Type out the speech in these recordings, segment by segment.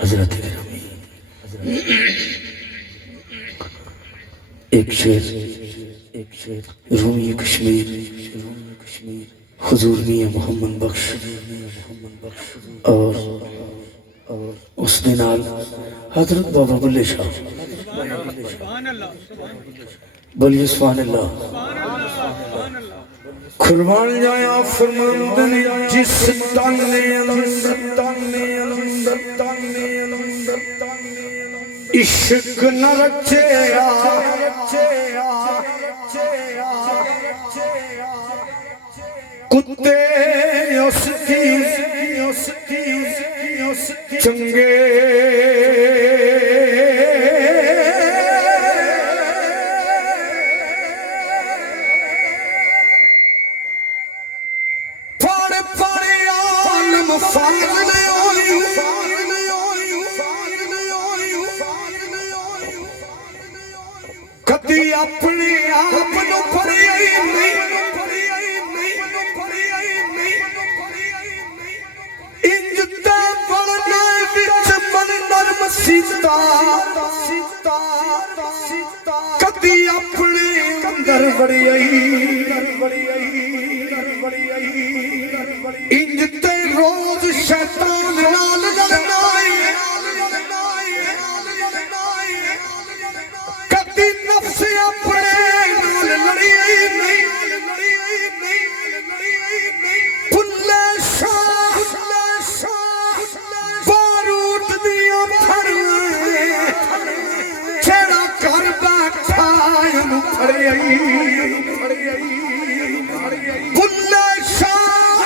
हजरत एक शेर रूमी कश्मीर हुजूर मियां मोहम्मद बख्श और उसने नाल हजरत बाबा बुल्ले शाह बोलिए सुभान अल्लाह। कुर्बान जाया फरमांद ने जिस ताने इश्क न रचेया कुत्ते उसकी चंगे कदी अपने आप नु फड़िया नहीं इंजता पड़ना विच मन नरम सीता कदी अपने अंदर वड़िया इंजते रोज शैतान नाल लड़ना कदी नफ्स अपने नाल लड़िया नहीं भुल्ले शाह बारूद दिया फड़िया छेड़ा कर बैठा फड़िया भुल्ले शाह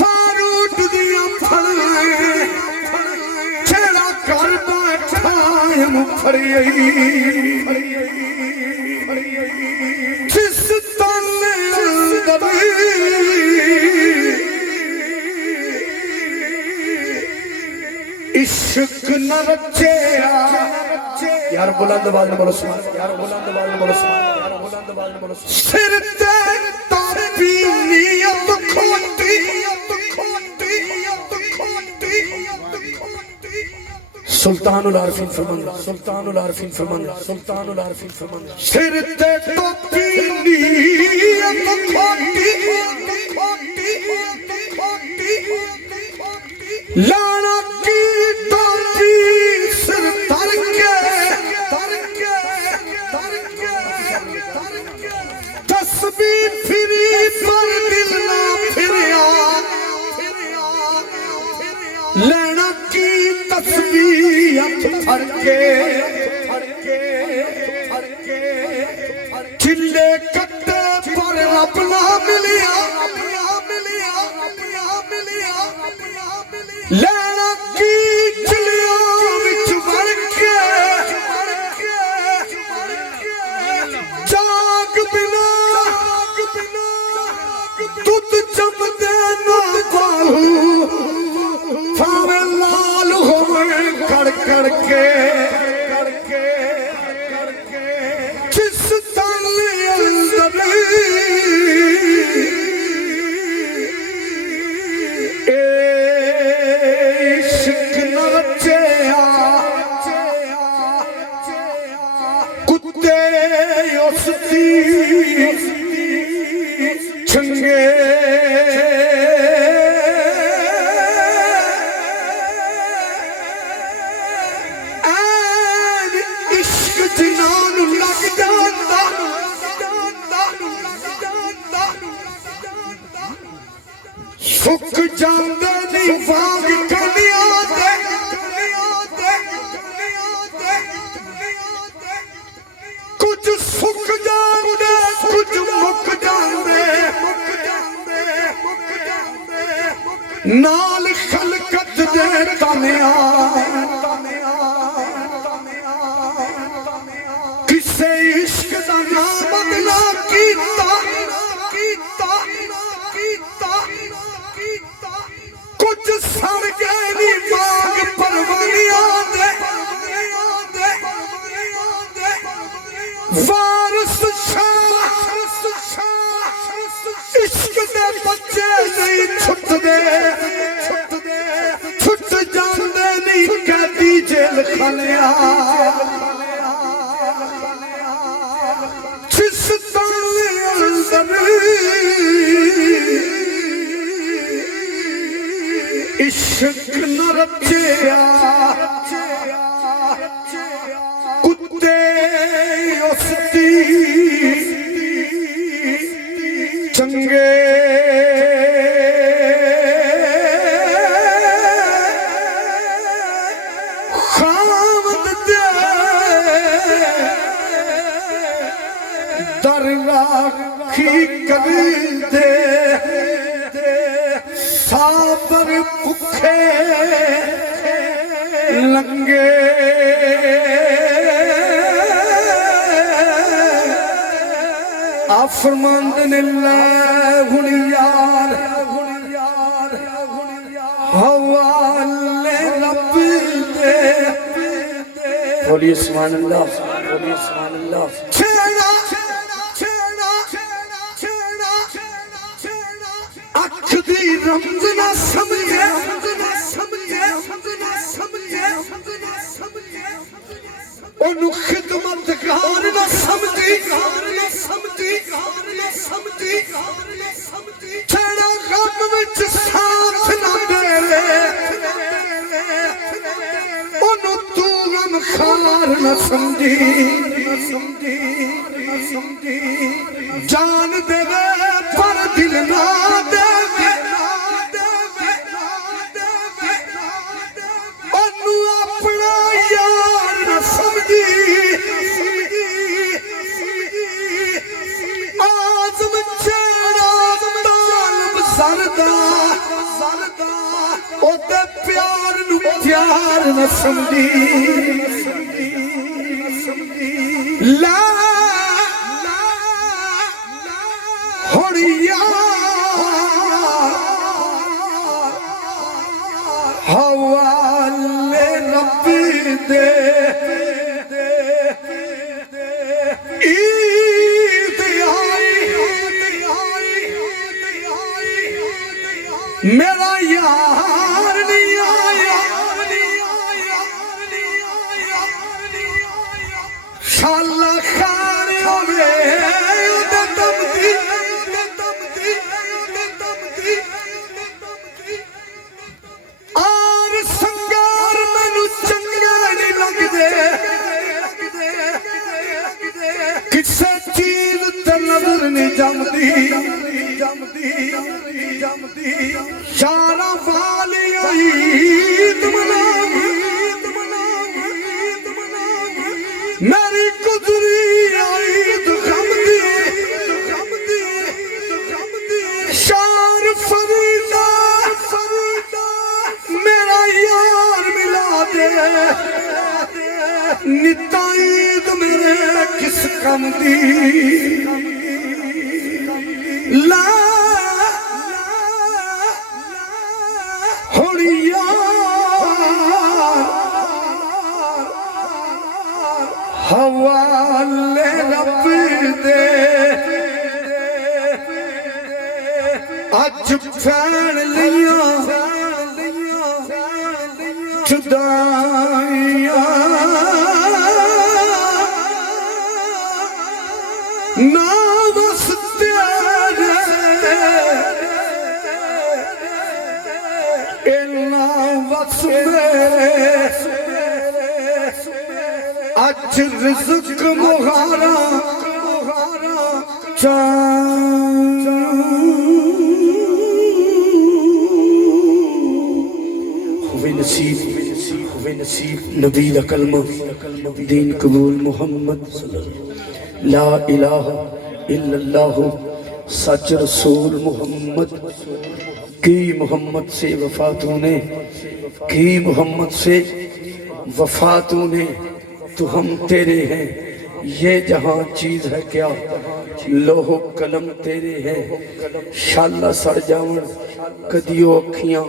बारूद दिया फड़िया छेड़ा कर बैठा फड़िया जिस ताने इश्क न रचेया यार बुलंद आवाज में बोलो सुभान यार बुलंद आवाज में बोलो सुभान यार बुलंद आवाज में बोलो सिर ते तारी नियत खोटी सुल्तानुल आरफीन फरमांदा सिर ते टोपी नियत खोटी लाना की टोपी सिर धर के तस्बीह फिरी पर दिल ना फिरिया लेना की तस्बीह धर के चिल्ले कट्टे पर रब ना मिलिया लेना की चिलिया विच भर के जाग बिना दूध जमदे ना बाहू भावे लाल होवे कड़ के जिस ताले अंदर इश्क न रचेया कुत्ते उसकी चंगे इश्क जिनान लग जाता सुख जांदे नहीं वाग कलिया कुछ सुख जांदे कुछ मुक जांदे नाल खलकत दे तनिया किसे इश्क दा नाम बदला कीता कुछ सड़ गए बाग परवरिया दे वारिस शाह इश्क दे बच्चे नहीं छुट शिक न रचिया कुत्ते उसदी चंगे खामद दे दर राखी कर दे साबर भुखे लंगे आफरमंद ने यार हवाले रब दे बोलिए सुभान अल्लाह बोलिए सुभान अल्लाह अख दी रमज ना समझे ओनू खिदमतगार ना समझी छड़ा गम विच साथ ना देवे ओनू तू गम खार ना समझी जान देवे पर दिल ना देवे ओनू अपना यार ना समझी आज़म छेड़ा तालब सरदा ओदे प्यार नू प्यार ना समझी ला हवाले रब दे ईद आई मेरा यार नहीं आया शाला खान होवे ओदे दम दी और संगार मैनू चंगा नहीं लगदे किसे चीज ते नजर नहीं जमदी शारा वाली ईद मनाव मेरी गुजरी ईद गमदी शार फरीदा मेरा यार मिला दे निता ईद मेरे किस कम दी ला होड़िया हवाले रब दे अज फैन लिया जुदाइयां ना बस तेरे इन्ना बस मेरे अज रिज़्क़ मुहारा नसीब नबी दा कलमा दीन कबूल मोहम्मद ला इलाहा इल्लल्लाह सच रसूल मोहम्मद की मोहम्मद से वफा तूने की मोहम्मद से वफा तूने तो हम तेरे हैं ये जहां चीज है क्या लोहो कलम तेरे हैं शाला सड़ जावन कदियो अखियां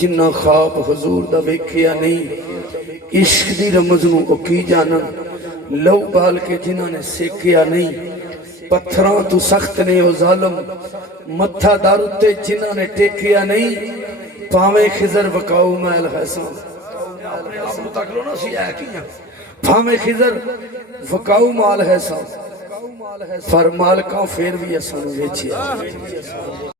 जिन्ना ख्वाब हुजूर दा वेखिया नहीं इश्क दी रमज नूं ओ की जानन लहू बाल के जिन्हां ने सेकिया नहीं पत्थरां तू सख्त ने ओ जालिम मत्था दर उत्ते जिन्हां ने टेकिया नहीं भावें खिजर वकाऊ मैल हैसा अपने आप नूं तक लो ना सी है की भावें खिजर वकाऊ माल है सा पर मालका फिर भी असां नूं वेचिया